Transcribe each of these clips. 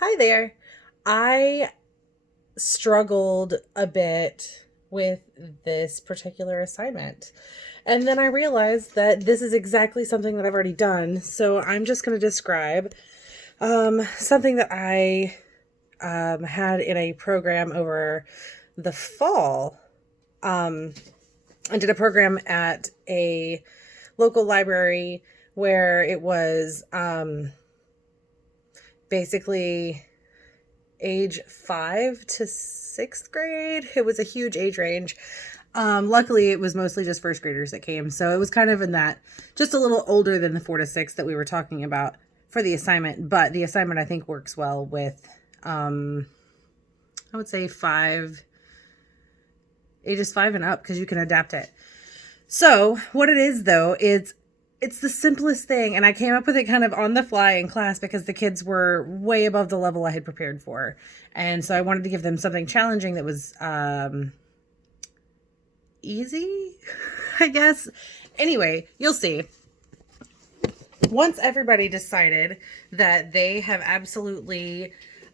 Hi there. I struggled a bit with this particular assignment. And then I realized that this is exactly something that I've already done. So I'm just going to describe something that I had in a program over the fall. Um, I did a program at a local library where it was basically age 5 to 6th grade. It was a huge age range. Luckily, it was mostly just first graders that came. So it was kind of in that, just a little older than the 4 to 6 that we were talking about for the assignment. But the assignment, I think, works well with, I would say ages 5 and up, because you can adapt it. So what it is, though, is it's the simplest thing, and I came up with it kind of on the fly in class because the kids were way above the level I had prepared for, and so I wanted to give them something challenging that was easy, I guess. Anyway, you'll see. Once everybody decided that they have absolutely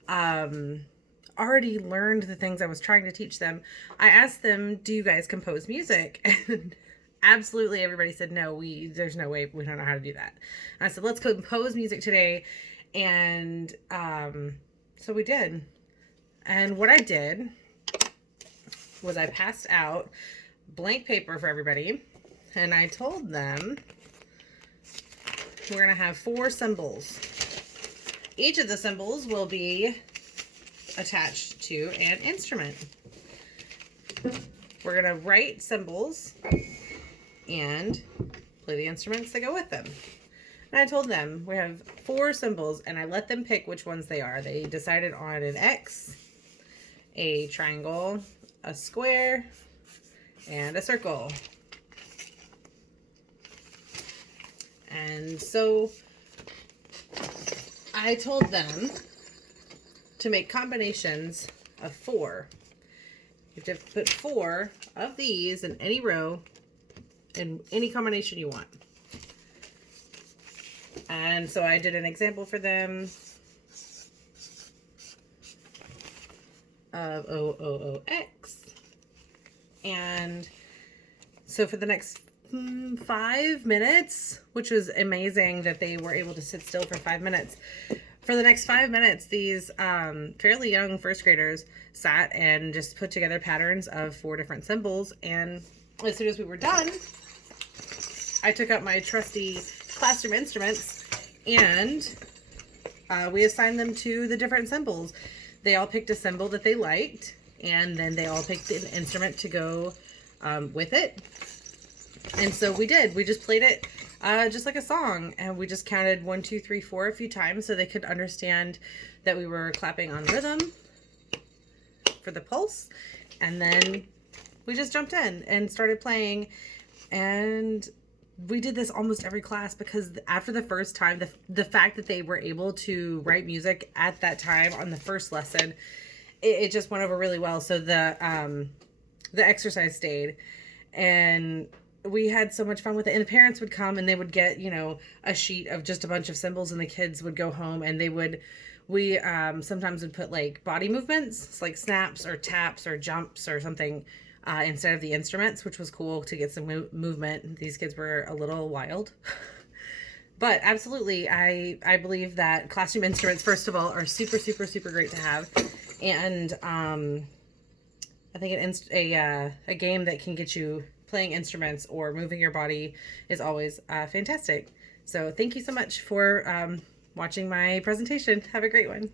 already learned the things I was trying to teach them, I asked them, "Do you guys compose music?" And absolutely everybody said no. There's no way, we don't know how to do that. And I said, let's compose music today. And so we did. And what I did was I passed out blank paper for everybody, and I told them we're going to have 4 symbols. Each of the symbols will be attached to an instrument. We're going to write symbols and play the instruments that go with them. And I told them we have 4 symbols, and I let them pick which ones they are. They decided on an X, a triangle, a square, and a circle. And so I told them to make combinations of 4. You have to put 4 of these in any row in any combination you want. And so I did an example for them of OOOX. And so for the next 5 minutes, which was amazing that they were able to sit still for 5 minutes. For the next 5 minutes, these fairly young first graders sat and just put together patterns of 4 different symbols. And as soon as we were done, I took out my trusty classroom instruments, and we assigned them to the different symbols. They all picked a symbol that they liked, and then they all picked an instrument to go with it. And so we did. We just played it just like a song, and we just counted 1, 2, 3, 4 a few times so they could understand that we were clapping on rhythm for the pulse. And then we just jumped in and started playing, and we did this almost every class, because after the first time, the fact that they were able to write music at that time on the first lesson, it just went over really well. So the exercise stayed, and we had so much fun with it. And the parents would come, and they would get, a sheet of just a bunch of symbols, and the kids would go home, and we sometimes would put like body movements, like snaps or taps or jumps or something, instead of the instruments, which was cool to get some movement. These kids were a little wild. But absolutely, I believe that classroom instruments, first of all, are super, super, super great to have. And I think a game that can get you playing instruments or moving your body is always fantastic. So thank you so much for watching my presentation. Have a great one.